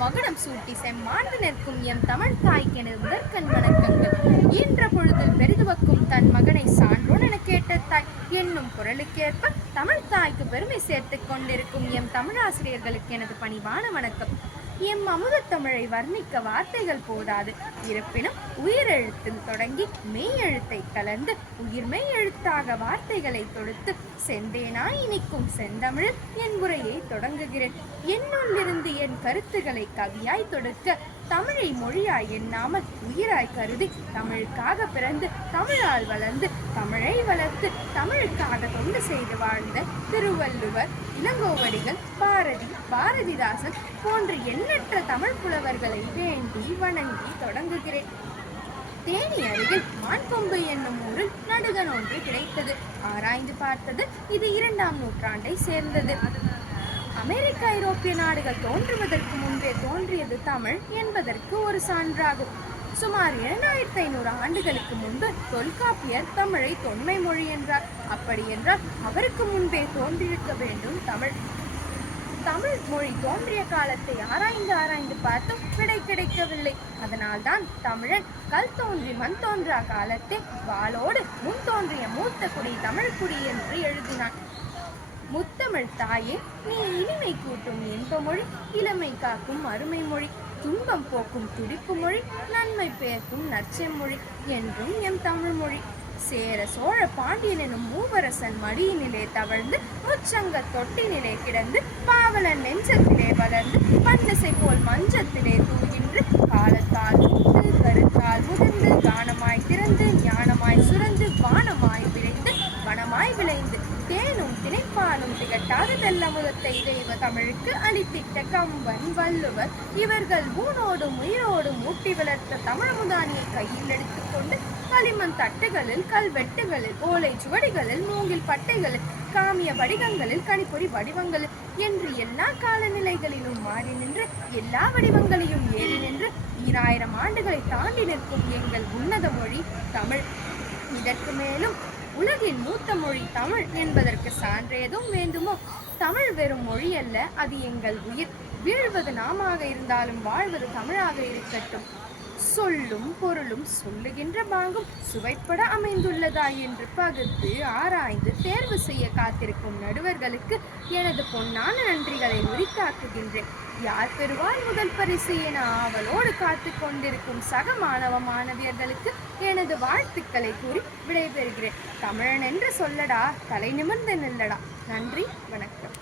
மகுடம் சூட்டி செம்மாண்டு நிற்கும் எம் தமிழ் தாய்க்கெனது முதற்கண் வணக்கங்கள். ஈன்ற பொழுதில் பெரிதுவக்கும் தன் மகனை சான்றோன் என கேட்ட தாய் என்னும் குரலுக்கேற்ப தமிழ் தாய்க்கு பெருமை சேர்த்துக் கொண்டிருக்கும் எம் தமிழாசிரியர்களுக்கு எனது பணிவான வணக்கம். எம் அமுத தமிழை வர்ணிக்க வார்த்தைகள் போதாது. இருப்பினும் உயிரெழுத்தில் தொடங்கி மெய் எழுத்தை கலந்து உயிர்மெய் எழுத்தாக வார்த்தைகளை தொடுத்து செந்தேனாய் இனிக்கும் செந்தமிழில் என் உரையை தொடங்குகிறேன். என்னுள்ளிருந்து என் கருத்துக்களை கவியாய் தொடுக்க தமிழை மொழியாய் எண்ணாமல் உயிராய் கருதி தமிழுக்காக பிறந்து தமிழால் வளர்ந்து தமிழை வளர்த்து தமிழுக்காக தொண்டு செய்து வாழ்ந்த திருவள்ளுவர், இளங்கோவடிகள், பாரதிதாசன் போன்ற எண்ணற்ற தமிழ் புலவர்களை வேண்டி வணங்கி தொடங்குகிறேன். தேனி அருகில் மான்கொம்பு என்னும் ஊரில் நடுகன் ஒன்று கிடைத்தது. ஆராய்ந்து பார்த்தது இது 2ஆம் நூற்றாண்டை சேர்ந்தது. அமெரிக்க ஐரோப்பிய நாடுகள் தோன்றுவதற்கு முன்பே தோன்றியது தமிழ் என்பதற்கு ஒரு சான்றாகும். சுமார் 2500 ஆண்டுகளுக்கு முன்பு தொல்காப்பியர் தமிழை தொன்மை மொழி என்றார். அப்படி என்றால் அவருக்கு முன்பே தோன்றியிருக்க வேண்டும் தமிழ். தமிழ் மொழி தோன்றிய காலத்தை ஆராய்ந்து பார்த்தும் விடை கிடைக்கவில்லை. அதனால்தான் தமிழன் கல் தோன்றி மண் தோன்றா காலத்தை வாளோடு முன் தோன்றிய மூத்த குடி தமிழ் குடி என்று எழுதினான். முத்தமிழ் தாயே, நீ இனிமை கூட்டும் இன்ப மொழி, இளமை காக்கும் அருமை மொழி, துன்பம் போக்கும் துடிப்பு மொழி, நன்மை பெயர்க்கும் நற்செம்மொழி என்றும் எம் தமிழ் மொழி. சேர சோழ பாண்டியன் எனும் மூவரசன் மடியினிலே தவழ்ந்து முச்சங்க தொட்டினிலே கிடந்து பாவலன் நெஞ்சத்திலே வளர்ந்து பன்னசை போல் மஞ்சத்திலே தூகின்று காலத்தால் மூத்து கருத்தால் முதிர்ந்து கானமாய் திறந்து ஞானமாய் சுரந்து வானமாய் விளைந்து வனமாய் விளைந்து தேனும் திணைப்பாலும் திகட்டாத தெல்லமுதத்தை தெய்வ தமிழுக்கு அளித்திட்ட கம்பன், வள்ளுவர் இவர்கள் ஊனோடும் உயிரோடும் ஊட்டி வளர்த்த தமிழமுதானியை கையில் எடுத்துக்கொண்டு களிமண் தட்டுகளில், கல்வெட்டுகளில், ஓலை சுவடிகளில், மூங்கில் பட்டைகளில், காமிய வடிவங்களில், கணிப்பொறி வடிவங்களில் என்று எல்லா காலநிலைகளிலும் மாறி நின்று எல்லா வடிவங்களையும் ஏறி நின்று 2000 ஆண்டுகளை தாண்டி நிற்கும் எங்கள் உன்னத மொழி தமிழ். இதற்கு மேலும் உலகின் மூத்த மொழி தமிழ் என்பதற்கு சான்றேதும் வேண்டுமோ? தமிழ் வெறும் மொழி அல்ல, அது எங்கள் உயிர். வீழ்வது நாமாக இருந்தாலும் வாழ்வது தமிழாக இருக்கட்டும். சொல்லும் பொருளும் சொல்லுகின்ற பாங்கும் சுவைப்பட அமைந்துள்ளதா என்று பகுத்து ஆராய்ந்து தேர்வு செய்ய காத்திருக்கும் நடுவர்களுக்கு எனது பொன்னான நன்றிகளை உரித்தாக்குகின்றேன். யார் பெறுவார் முதல் பரிசு என ஆவலோடு காத்து கொண்டிருக்கும் சக மாணவ மாணவியர்களுக்கு எனது வாழ்த்துக்களை கூறி விடைபெறுகிறேன். தமிழன் என்று சொல்லடா, தலை நிமிர்ந்து நில்லடா. நன்றி, வணக்கம்.